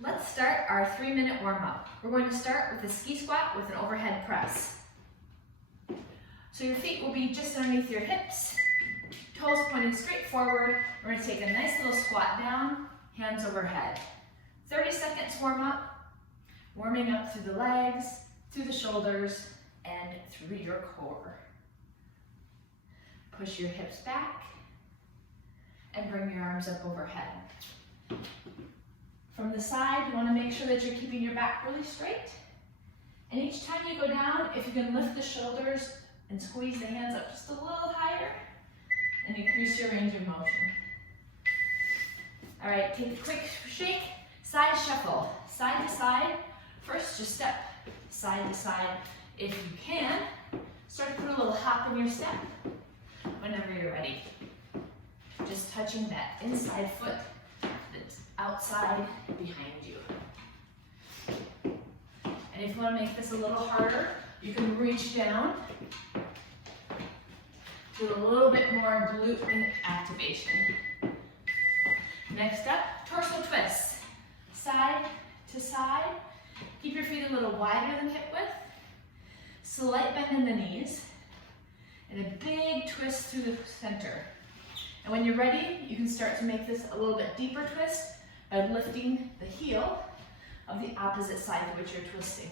Let's start our 3-minute warm-up. We're going to start with a ski squat with an overhead press. So your feet will be just underneath your hips, toes pointing straight forward. We're going to take a nice little squat down, hands overhead. 30 seconds warm up, warming up through the legs, through the shoulders, and through your core. Push your hips back and bring your arms up overhead. From the side, you want to make sure that you're keeping your back really straight. And each time you go down, if you can lift the shoulders and squeeze the hands up just a little higher and increase your range of motion. All right, take a quick shake, side shuffle, side to side. First, just step side to side. If you can, start to put a little hop in your step whenever you're ready. Just touching that inside foot that's outside behind you. And if you want to make this a little harder, you can reach down. Do a little bit more glute activation. Next up, torso twist. Side to side. Keep your feet a little wider than hip width. Slight bend in the knees. And a big twist through the center. And when you're ready, you can start to make this a little bit deeper twist by lifting the heel of the opposite side to which you're twisting.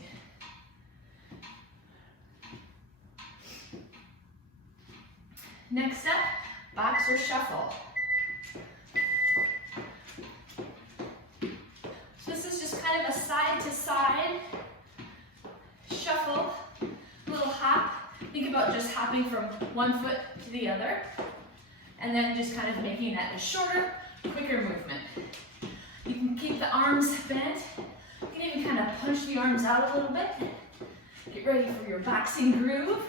Next up, boxer shuffle. So this is just kind of a side to side shuffle, little hop. Think about just hopping from one foot to the other, and then just kind of making that a shorter, quicker movement. You can keep the arms bent. You can even kind of punch the arms out a little bit. Get ready for your boxing groove.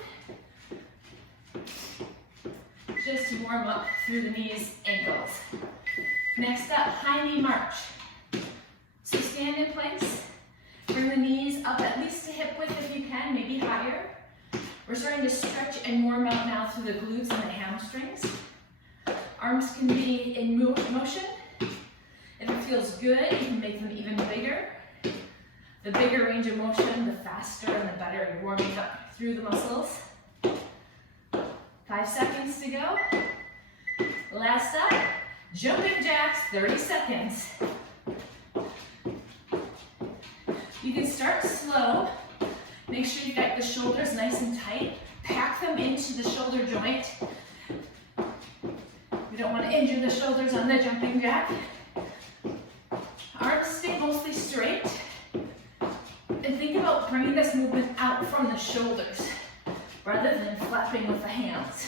Just to warm up through the knees, ankles. Next up, high knee march. So stand in place. Bring the knees up at least to hip width if you can, maybe higher. We're starting to stretch and warm up now through the glutes and the hamstrings. Arms can be in motion. If it feels good, you can make them even bigger. The bigger range of motion, the faster and the better you're warming up through the muscles. 5 seconds to go. Last up, jumping jacks, 30 seconds. You can start slow. Make sure you've got the shoulders nice and tight. Pack them into the shoulder joint. We don't want to injure the shoulders on the jumping jack. Arms stay mostly straight. And think about bringing this movement out from the shoulders rather than flapping with the hands.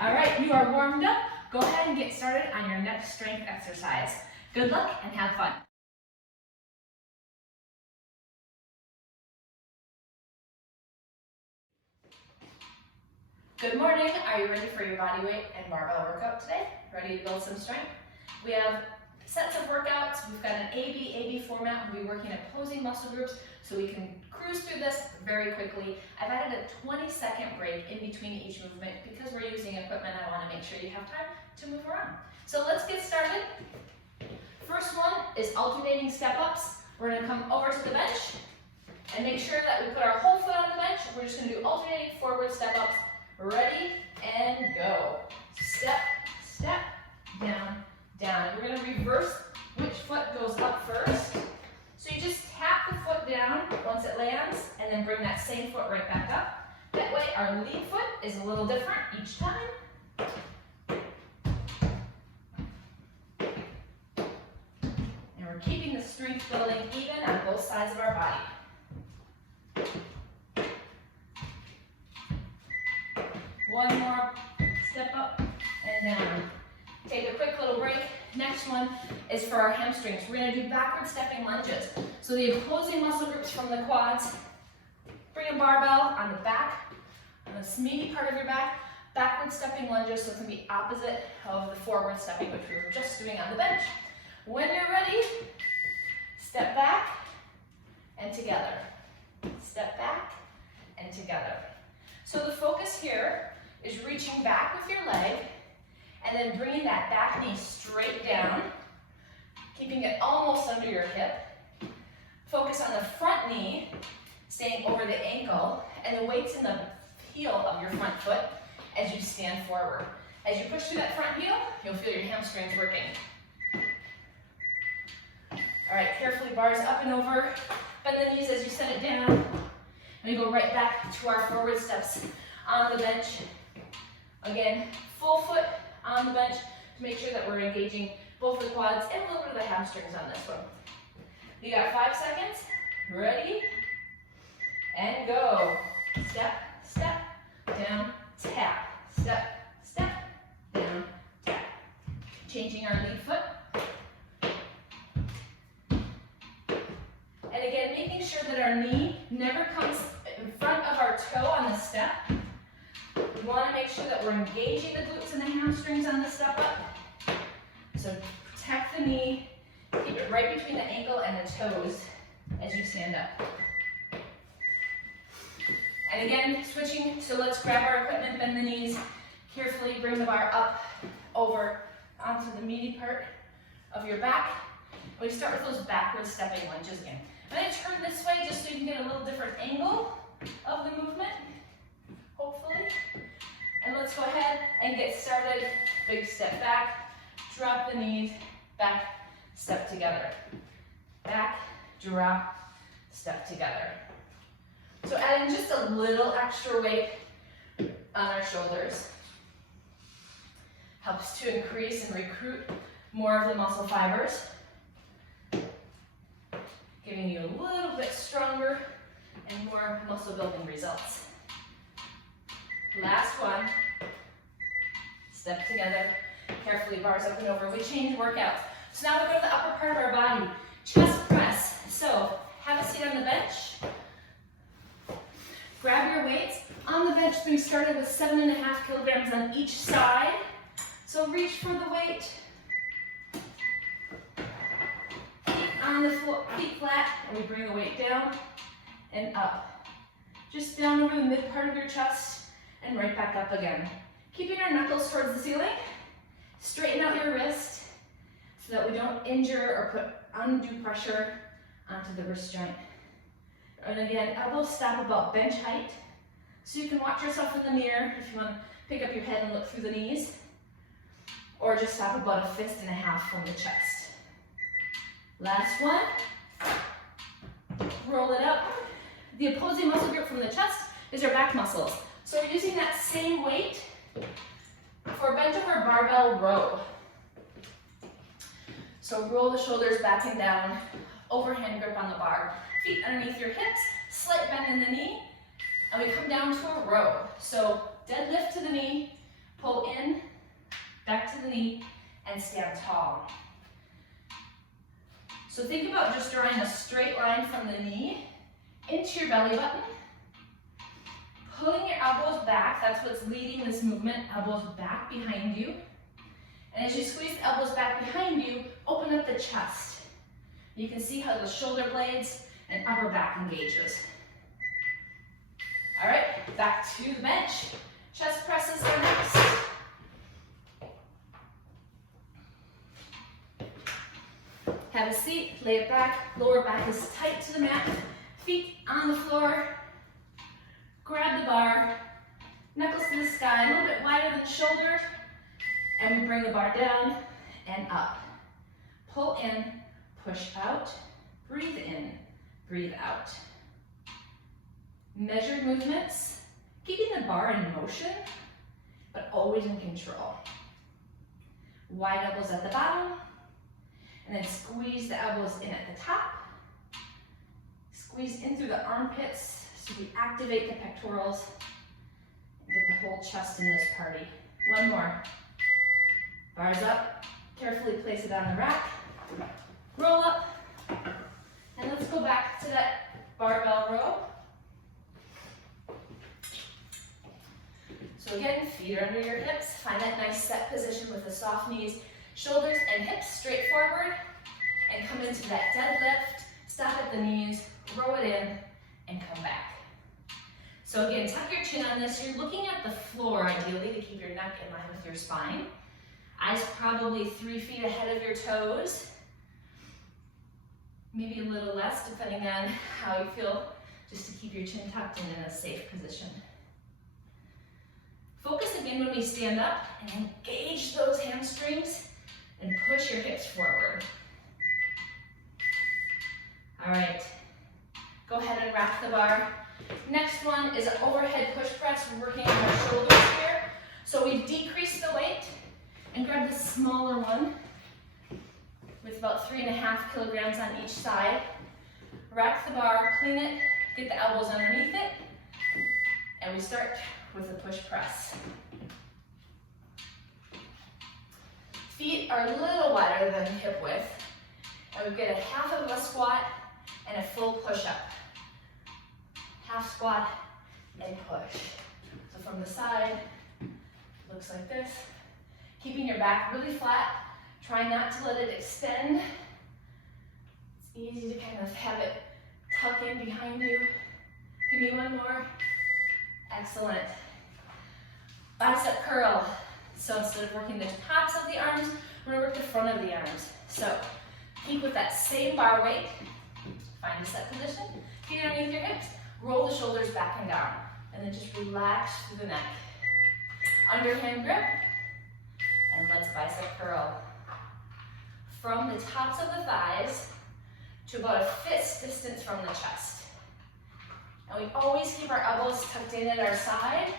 All right, you are warmed up. Go ahead and get started on your next strength exercise. Good luck and have fun. Good morning. Are you ready for your body weight and barbell workout today? Ready to build some strength? We have sets of workouts. We've got an AB format. We'll be working opposing muscle groups so we can cruise through this very quickly. I've added a 20-second break in between each movement because we're using equipment. I want to make sure you have time to move around. So let's get started. First one is alternating step-ups. We're going to come over to the bench and make sure that we put our whole foot on the bench. We're just going to do alternating forward step-ups. Ready and go. Step, step, down, down. We're going to reverse which foot goes up first. So you just tap the foot down once it lands and then bring that same foot right back up. That way our lead foot is a little different each time. And we're keeping the strength building even on both sides of our body. One more step up and down. Take a quick little break. Next one is for our hamstrings. We're going to do backward stepping lunges. So the opposing muscle groups from the quads. Bring a barbell on the back, on the meaty part of your back. Backward stepping lunges, so it can be opposite of the forward stepping, which we were just doing on the bench. When you're ready, step back and together. Step back and together. So the focus here is reaching back with your leg And then bringing that back knee straight down, keeping it almost under your hip. Focus on the front knee, staying over the ankle, and the weight's in the heel of your front foot as you stand forward. As you push through that front heel, you'll feel your hamstrings working. All right, carefully bars up and over. Bend the knees as you set it down. And we go right back to our forward steps on the bench. Again, full foot on the bench to make sure that we're engaging both the quads and a little bit of the hamstrings on this one. You got 5 seconds. Ready? And go. Step, step, down, tap. Step, step, down, tap. Changing our lead foot. And again, making sure that our knee never comes in front of our toe on the step. We want to make sure that we're engaging the glutes and the hamstrings on the step up. So protect the knee, keep it right between the ankle and the toes as you stand up. And again, switching, so let's grab our equipment, bend the knees, carefully bring the bar up, over, onto the meaty part of your back. We start with those backward stepping lunges again. I'm going to turn this way just so you can get a little different angle of the movement, hopefully. And let's go ahead and get started. Big step back, drop the knees, back, step together. Back, drop, step together. So adding just a little extra weight on our shoulders helps to increase and recruit more of the muscle fibers, giving you a little bit stronger and more muscle building results. Last one. Step together, carefully bars up and over. We change workouts. So now we go to the upper part of our body. Chest press. So have a seat on the bench. Grab your weights. On the bench, we started with 7.5 kilograms on each side. So reach for the weight. Feet on the floor, feet flat, and we bring the weight down and up. Just down over the mid part of your chest and right back up again. Keeping our knuckles towards the ceiling. Straighten out your wrist so that we don't injure or put undue pressure onto the wrist joint. And again, elbows stop about bench height. So you can watch yourself in the mirror if you want to pick up your head and look through the knees. Or just stop about 1.5 fists from the chest. Last one. Roll it up. The opposing muscle group from the chest is our back muscles. So we're using that same weight for a bent over barbell row. So roll the shoulders back and down, overhand grip on the bar, feet underneath your hips, slight bend in the knee, and we come down to a row. So deadlift to the knee, pull in, back to the knee, and stand tall. So think about just drawing a straight line from the knee into your belly button, pulling your elbows back. That's what's leading this movement, elbows back behind you. And as you squeeze the elbows back behind you, open up the chest. You can see how the shoulder blades and upper back engages. All right, back to the bench. Chest presses are next. Have a seat, lay it back, lower back is tight to the mat, feet on the floor. Grab the bar, knuckles to the sky, a little bit wider than the shoulder, and we bring the bar down and up. Pull in, push out, breathe in, breathe out. Measured movements, keeping the bar in motion, but always in control. Wide elbows at the bottom, and then squeeze the elbows in at the top. Squeeze in through the armpits so we activate the pectorals and get the whole chest in this party. One more. Bars up, carefully place it on the rack. Roll up, and let's go back to that barbell row. So again, feet are under your hips. Find that nice set position with the soft knees, shoulders and hips straight forward, and come into that deadlift. Stop at the knees, row it in, and come back. So again, tuck your chin on this. You're looking at the floor ideally to keep your neck in line with your spine. Eyes probably 3 feet ahead of your toes. Maybe a little less, depending on how you feel, just to keep your chin tucked in a safe position. Focus again when we stand up and engage those hamstrings and push your hips forward. All right, go ahead and rack the bar. Next one is an overhead push press. We're working on our shoulders here. So we decrease the weight and grab the smaller one with about 3.5 kilograms on each side. Rack the bar, clean it, get the elbows underneath it, and we start with a push press. Feet are a little wider than hip width, and we get a half of a squat and a full push-up. Half squat and push. So from the side, looks like this. Keeping your back really flat. Try not to let it extend. It's easy to kind of have it tuck in behind you. Give me one more. Excellent. Bicep curl. So instead of working the tops of the arms, we're gonna work the front of the arms. So keep with that same bar weight. Find a set position. Feet underneath your hips. Roll the shoulders back and down. And then just relax through the neck. Underhand grip. And let's bicep curl. From the tops of the thighs to about a fist distance from the chest. And we always keep our elbows tucked in at our side.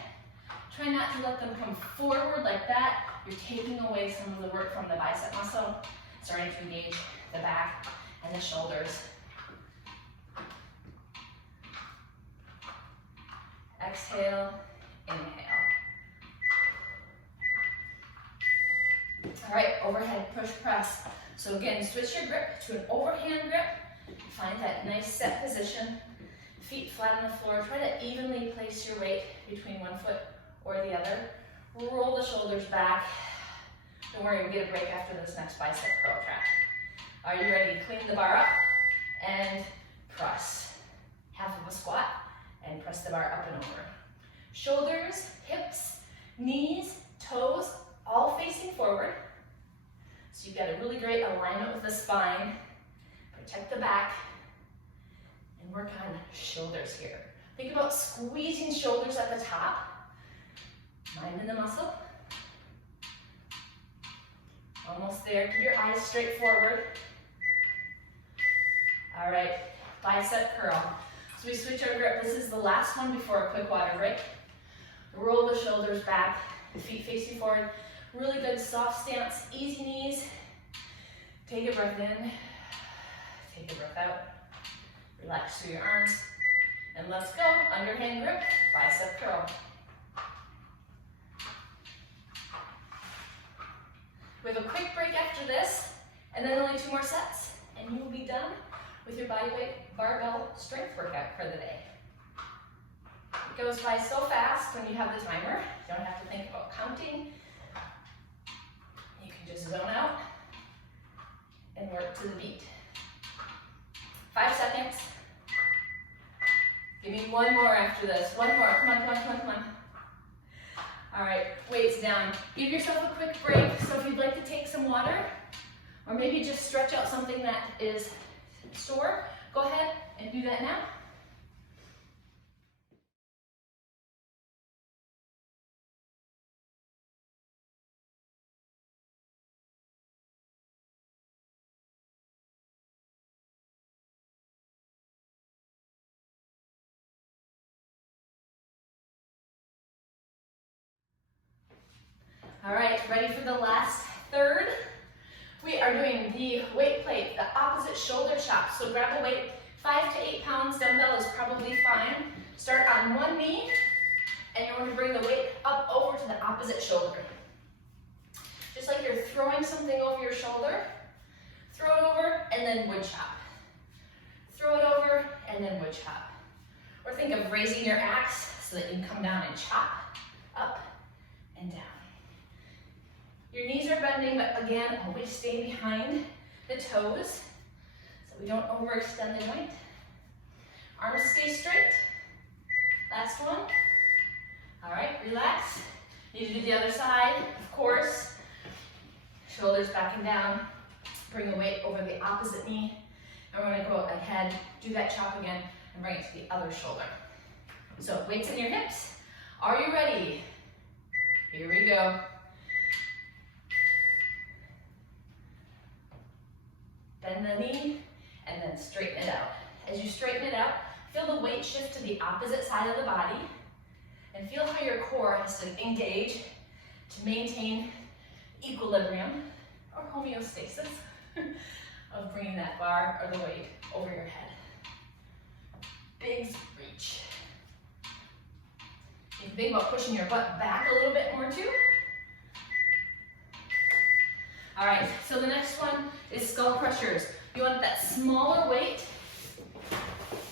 Try not to let them come forward like that. You're taking away some of the work from the bicep muscle, starting to engage the back and the shoulders. Exhale, inhale. All right, overhead push press. So again, switch your grip to an overhand grip. Find that nice set position. Feet flat on the floor. Try to evenly place your weight between one foot or the other. Roll the shoulders back. Don't worry, we'll get a break after this next bicep curl track. Are you ready? Clean the bar up and press. Half of a squat and press the bar up and over. Shoulders, hips, knees, toes, all facing forward. So you've got a really great alignment with the spine. Protect the back and work on shoulders here. Think about squeezing shoulders at the top. Mind in the muscle. Almost there. Keep your eyes straight forward. All right, bicep curl. So we switch our grip. This is the last one before a quick water break. Roll the shoulders back, the feet facing forward. Really good soft stance, easy knees. Take a breath in, take a breath out. Relax through your arms. And let's go, underhand grip, bicep curl. We have a quick break after this, and then only 2 more sets, and you will be done with your bodyweight barbell strength workout for the day. It goes by so fast when you have the timer. You don't have to think about counting. You can just zone out and work to the beat. 5 seconds. Give me one more after this. One more. Come on, come on, come on, come on. All right, weights down. Give yourself a quick break. So if you'd like to take some water, or maybe just stretch out something that is sore, go ahead and do that now. All right, ready for the last third? We are doing the weight plate, the opposite shoulder chop. So grab a weight, 5 to 8 pounds, dumbbell is probably fine. Start on one knee, and you're going to bring the weight up over to the opposite shoulder. Just like you're throwing something over your shoulder, throw it over, and then wood chop. Throw it over, and then wood chop. Or think of raising your axe so that you can come down and chop, up and down. Your knees are bending, but again, always stay behind the toes so we don't overextend the joint. Arms stay straight. Last one. All right, relax. Need to do the other side, of course. Shoulders back and down. Bring the weight over the opposite knee. And we're gonna go ahead, do that chop again, and bring it to the other shoulder. So weights in your hips. Are you ready? Here we go. Bend the knee, and then straighten it out. As you straighten it out, feel the weight shift to the opposite side of the body, and feel how your core has to engage to maintain equilibrium or homeostasis of bringing that bar or the weight over your head. Big reach. You can think about pushing your butt back a little bit more too. All right, so the next one is skull crushers. You want that smaller weight,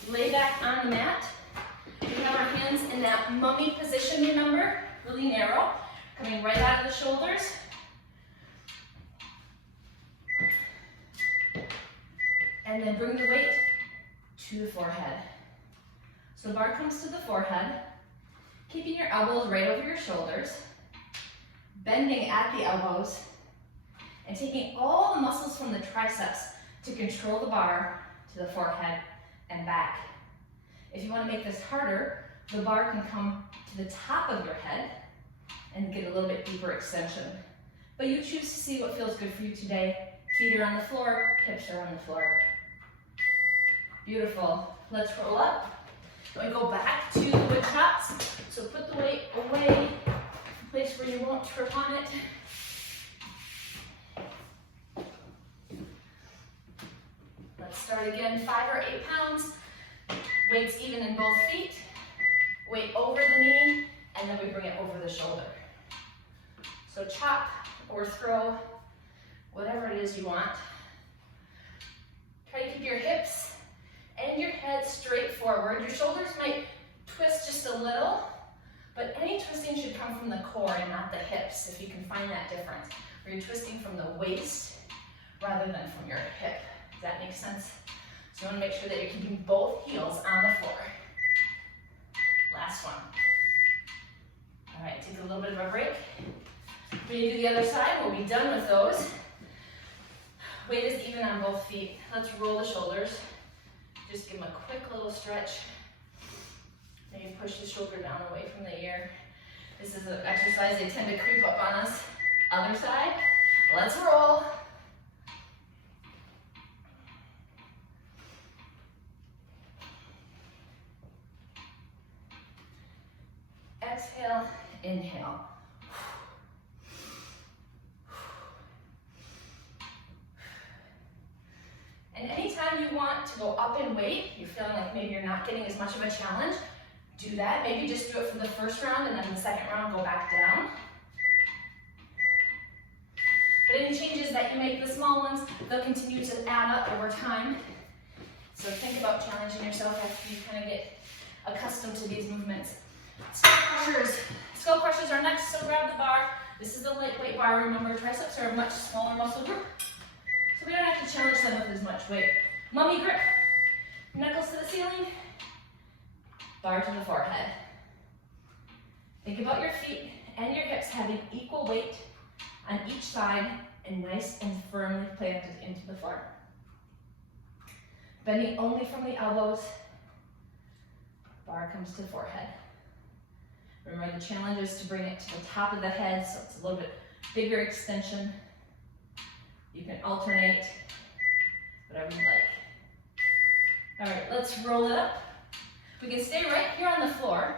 lay back on the mat. We have our hands in that mummy position, remember? Really narrow, coming right out of the shoulders. And then bring the weight to the forehead. So the bar comes to the forehead, keeping your elbows right over your shoulders, bending at the elbows, and taking all the muscles from the triceps to control the bar to the forehead and back. If you want to make this harder, the bar can come to the top of your head and get a little bit deeper extension. But you choose to see what feels good for you today. Feet are on the floor, hips are on the floor. Beautiful. Let's roll up. We go back to the wood chops. So put the weight away, a place where you won't trip on it. Let's start again, 5 or 8 pounds. Weights even in both feet. Weight over the knee, and then we bring it over the shoulder. So chop or throw, whatever it is you want. Try to keep your hips and your head straight forward. Your shoulders might twist just a little, but any twisting should come from the core and not the hips, if you can find that difference. Where you're twisting from the waist rather than from your hip. Does that make sense? So you want to make sure that you're keeping both heels on the floor. Last one. All right, take a little bit of a break. When you do the other side, we'll be done with those. Weight is even on both feet. Let's roll the shoulders. Just give them a quick little stretch. Maybe push the shoulder down away from the ear. This is an exercise they tend to creep up on us. Other side. Let's roll. Exhale, inhale. And anytime you want to go up in weight, you're feeling like maybe you're not getting as much of a challenge, do that. Maybe just do it for the first round and then the second round go back down. But any changes that you make, the small ones, they'll continue to add up over time. So think about challenging yourself after you kind of get accustomed to these movements. Skull crushers. Skull crushers are next, so grab the bar. This is a lightweight bar. Remember, triceps are a much smaller muscle group, so we don't have to challenge them with as much weight. Mummy grip. Knuckles to the ceiling. Bar to the forehead. Think about your feet and your hips having equal weight on each side and nice and firmly planted into the floor. Bending only from the elbows. Bar comes to the forehead. Remember, the challenge is to bring it to the top of the head, so it's a little bit bigger extension. You can alternate, whatever you like. All right, let's roll it up. We can stay right here on the floor.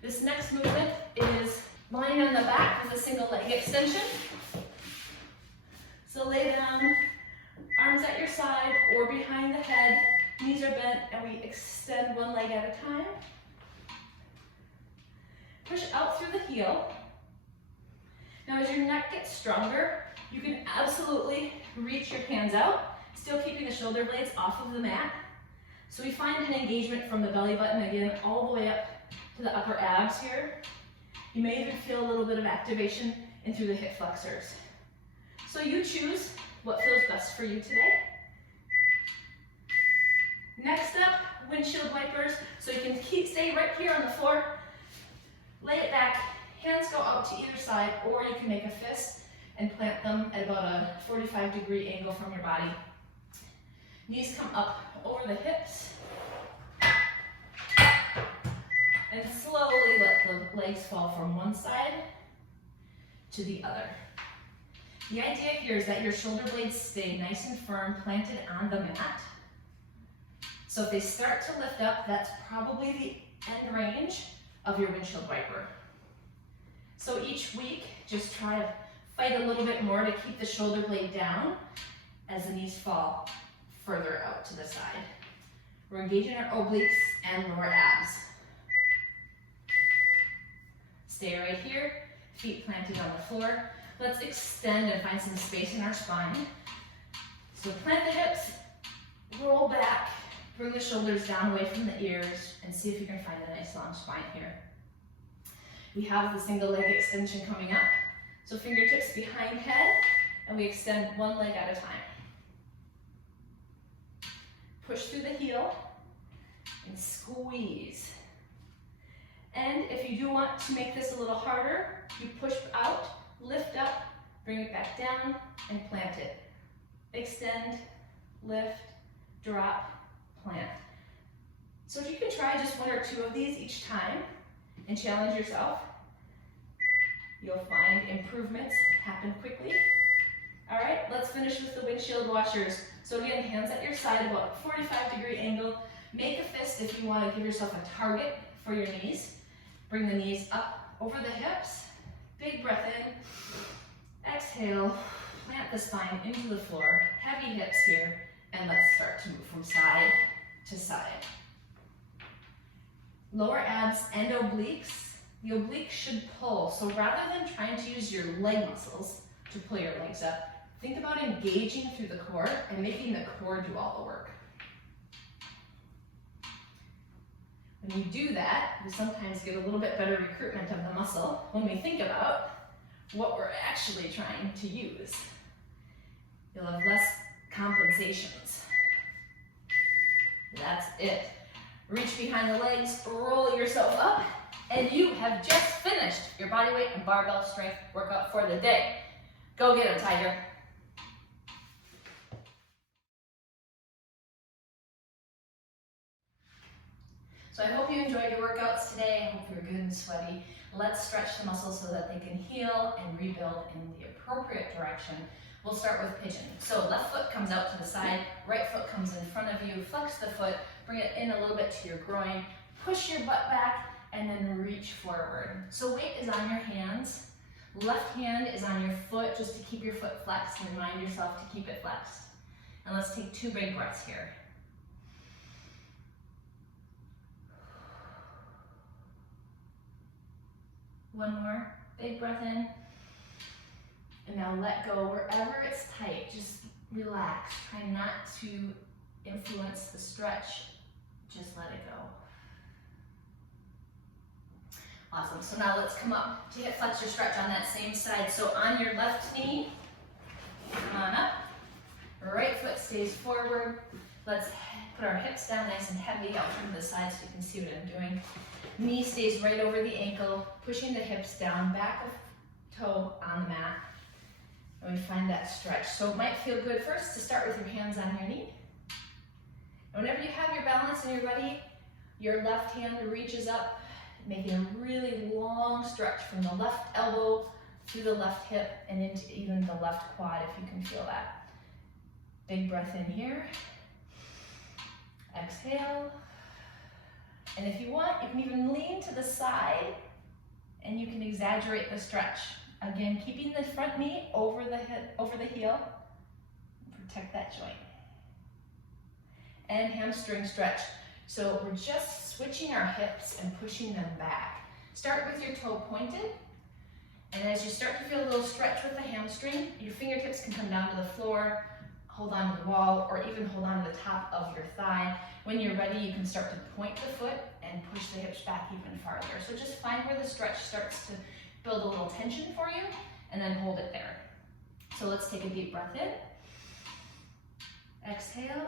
This next movement is lying on the back with a single leg extension. So lay down, arms at your side or behind the head, knees are bent, and we extend one leg at a time. Push out through the heel. Now as your neck gets stronger, you can absolutely reach your hands out, still keeping the shoulder blades off of the mat. So we find an engagement from the belly button again all the way up to the upper abs here. You may even feel a little bit of activation in through the hip flexors. So you choose what feels best for you today. Next up, windshield wipers. So you can stay right here on the floor. Lay it back, Hands go out to either side, or you can make a fist and plant them at about a 45-degree angle from your body. Knees come up over the hips. And slowly let the legs fall from one side to the other. The idea here is that your shoulder blades stay nice and firm, planted on the mat. So if they start to lift up, that's probably the end range of your windshield wiper. So each week, just try to fight a little bit more to keep the shoulder blade down as the knees fall further out to the side. We're engaging our obliques and lower abs. Stay right here, feet planted on the floor. Let's extend and find some space in our spine. So plant the hips, roll back, bring the shoulders down away from the ears, and see if you can find a nice long spine here. We have the single leg extension coming up. So fingertips behind head, and we extend one leg at a time. Push through the heel and squeeze. And if you do want to make this a little harder, you push out, lift up, bring it back down, and plant it. Extend, lift, drop, plant. So if you can try just one or two of these each time and challenge yourself, you'll find improvements happen quickly. All right, let's finish with the windshield washers. So again, hands at your side, about a 45-degree angle. Make a fist if you want to give yourself a target for your knees. Bring the knees up over the hips. Big breath in. Exhale, plant the spine into the floor. Heavy hips here, and let's start to move from side to side. Lower abs and obliques. The obliques should pull, so rather than trying to use your leg muscles to pull your legs up, think about engaging through the core and making the core do all the work. When you do that, we sometimes get a little bit better recruitment of the muscle when we think about what we're actually trying to use. You'll have less compensations. That's it. Reach behind the legs, roll yourself up, and you have just finished your body weight and barbell strength workout for the day. Go get 'em, Tiger. So I hope you enjoyed your workouts today. I hope you're good and sweaty. Let's stretch the muscles so that they can heal and rebuild in the appropriate direction. We'll start with pigeon. So left foot comes out to the side, right foot comes in front of you, flex the foot, bring it in a little bit to your groin, push your butt back, and then reach forward. So weight is on your hands. Left hand is on your foot just to keep your foot flexed and remind yourself to keep it flexed. And let's take 2 big breaths here. One more, big breath in. And now let go wherever it's tight, just relax. Try not to influence the stretch, just let it go. Awesome, so now let's come up to hip flexor stretch on that same side. So on your left knee, come on up. Right foot stays forward. Let's put our hips down nice and heavy. I'll turn to the side so you can see what I'm doing. Knee stays right over the ankle, pushing the hips down, back of toe on the mat. And we find that stretch. So it might feel good first to start with your hands on your knee. And whenever you have your balance and you're ready, your left hand reaches up, making a really long stretch from the left elbow through the left hip and into even the left quad if you can feel that. Big breath in here. Exhale. And if you want, you can even lean to the side and you can exaggerate the stretch. Again, keeping the front knee over the hip, over the heel. Protect that joint. And hamstring stretch. So we're just switching our hips and pushing them back. Start with your toe pointed. And as you start to feel a little stretch with the hamstring, your fingertips can come down to the floor, hold on to the wall, or even hold on to the top of your thigh. When you're ready, you can start to point the foot and push the hips back even farther. So just find where the stretch starts to build a little tension for you, and then hold it there. So let's take a deep breath in. Exhale.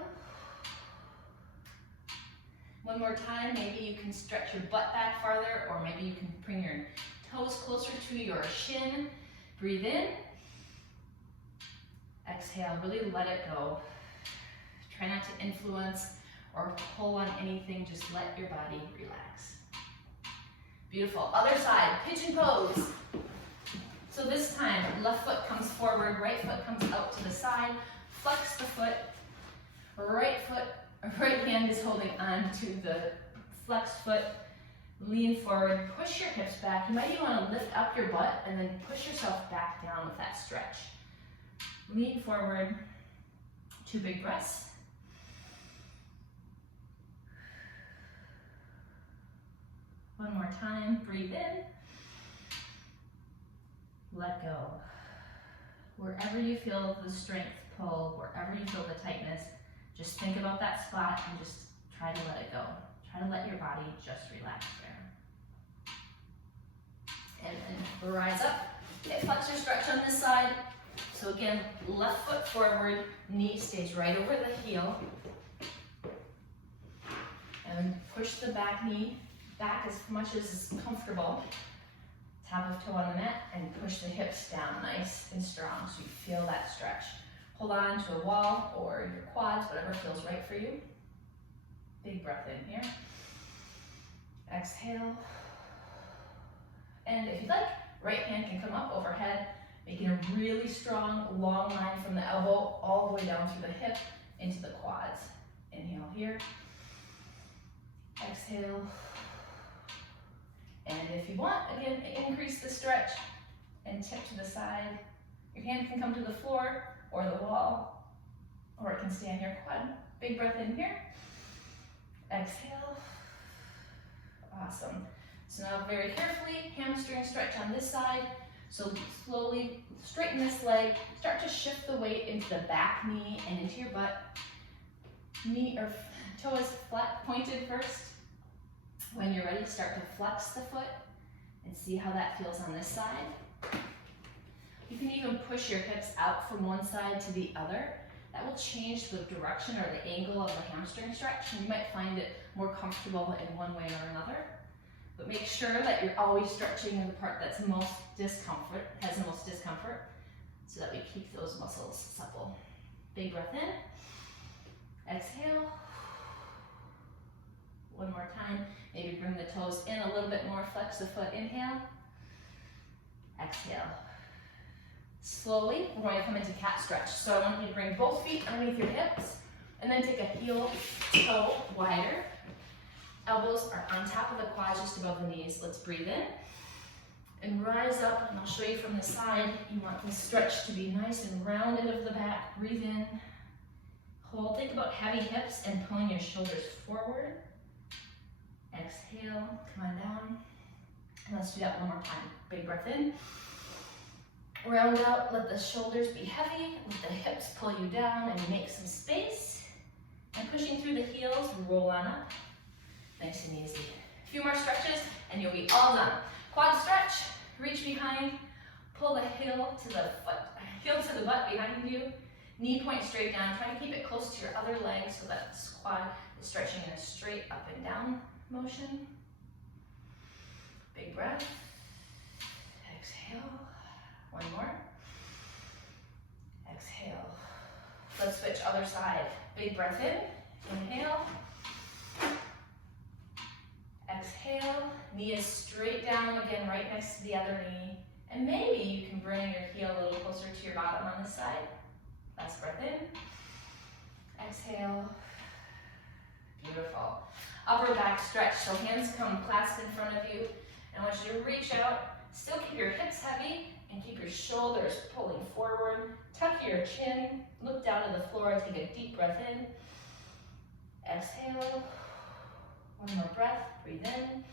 One more time, maybe you can stretch your butt back farther, or maybe you can bring your toes closer to your shin. Breathe in. Exhale, really let it go. Try not to influence or pull on anything, just let your body relax. Beautiful. Other side, pigeon pose. So this time, left foot comes forward, right foot comes out to the side. Flex the foot, right hand is holding on to the flexed foot. Lean forward, push your hips back. You might even want to lift up your butt and then push yourself back down with that stretch. Lean forward, 2 big breaths. One more time, breathe in. Let go. Wherever you feel the strength pull, wherever you feel the tightness, just think about that spot and just try to let it go. Try to let your body just relax there. And then rise up. Hip flexor stretch on this side. So again, left foot forward, knee stays right over the heel. And push the back knee back as much as is comfortable. Top of toe on the mat, and push the hips down nice and strong so you feel that stretch. Hold on to a wall or your quads, whatever feels right for you. Big breath in here. Exhale. And if you'd like, right hand can come up overhead, making a really strong, long line from the elbow all the way down through the hip into the quads. Inhale here. Exhale. And if you want, again, increase the stretch and tip to the side. Your hand can come to the floor or the wall, or it can stay on your quad. Big breath in here. Exhale. Awesome. So now very carefully, hamstring stretch on this side. So slowly straighten this leg. Start to shift the weight into the back knee and into your butt. Knee or toe is flat pointed first. When you're ready, start to flex the foot and see how that feels on this side. You can even push your hips out from one side to the other. That will change the direction or the angle of the hamstring stretch, and you might find it more comfortable in one way or another. But make sure that you're always stretching in the part that's has the most discomfort, so that we keep those muscles supple. Big breath in. Exhale. One more time. Maybe bring the toes in a little bit more, flex the foot, inhale. Exhale. Slowly, we're going to come into cat stretch. So I want you to bring both feet underneath your hips, and then take a heel toe wider. Elbows are on top of the quads, just above the knees. Let's breathe in, and rise up, and I'll show you from the side. You want the stretch to be nice and rounded of the back. Breathe in, hold, think about heavy hips and pulling your shoulders forward. Exhale, come on down. And let's do that one more time. Big breath in. Round out, let the shoulders be heavy, let the hips pull you down and make some space. And pushing through the heels, roll on up. Nice and easy. A few more stretches and you'll be all done. Quad stretch, reach behind, pull the heel to the butt behind you. Knee point straight down. Try to keep it close to your other leg so that this quad is stretching in a straight up and down motion. Big breath. Exhale. One more. Exhale. Let's switch other side. Big breath in. Inhale. Exhale. Knee is straight down again, right next to the other knee. And maybe you can bring your heel a little closer to your bottom on this side. Last breath in. Exhale. Beautiful. Upper back stretch. So hands come clasped in front of you. And I want you to reach out. Still keep your hips heavy and keep your shoulders pulling forward. Tuck your chin. Look down to the floor. Take a deep breath in. Exhale. One more breath. Breathe in.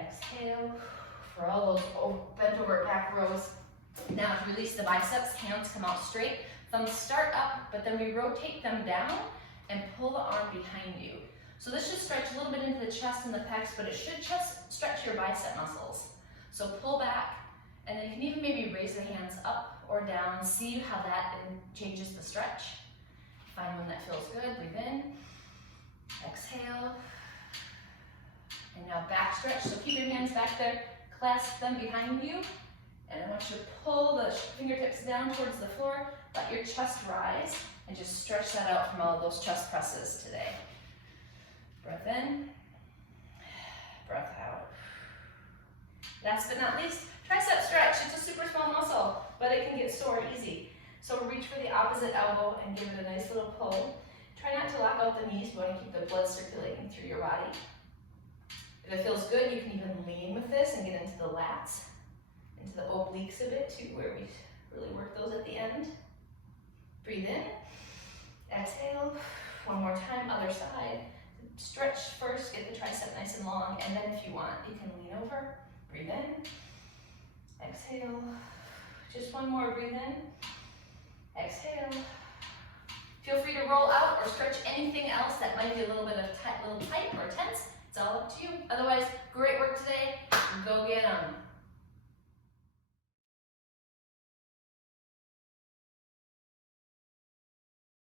Exhale. For all those bent over back rows. Now to release the biceps, hands come out straight. Thumbs start up, but then we rotate them down and pull the arm behind you. So this should stretch a little bit into the chest and the pecs, but it should just stretch your bicep muscles. So pull back, and then you can even maybe raise the hands up or down. See how that changes the stretch. Find one that feels good. Breathe in. Exhale. And now back stretch. So keep your hands back there, clasp them behind you, and I want you to pull the fingertips down towards the floor, let your chest rise, and just stretch that out from all of those chest presses today. Breath in, breath out. Last but not least, tricep stretch. It's a super small muscle, but it can get sore easy. So reach for the opposite elbow and give it a nice little pull. Try not to lock out the knees. You want to keep the blood circulating through your body. If it feels good, you can even lean with this and get into the lats, into the obliques a bit too, where we really work those at the end. Breathe in, exhale. One more time, other side. Stretch first, get the tricep nice and long, and then if you want, you can lean over. Breathe in, exhale. Just one more, breathe in, exhale. Feel free to roll out or stretch anything else that might be a little bit of tight or tense. It's all up to you. Otherwise, great work today. Go get 'em.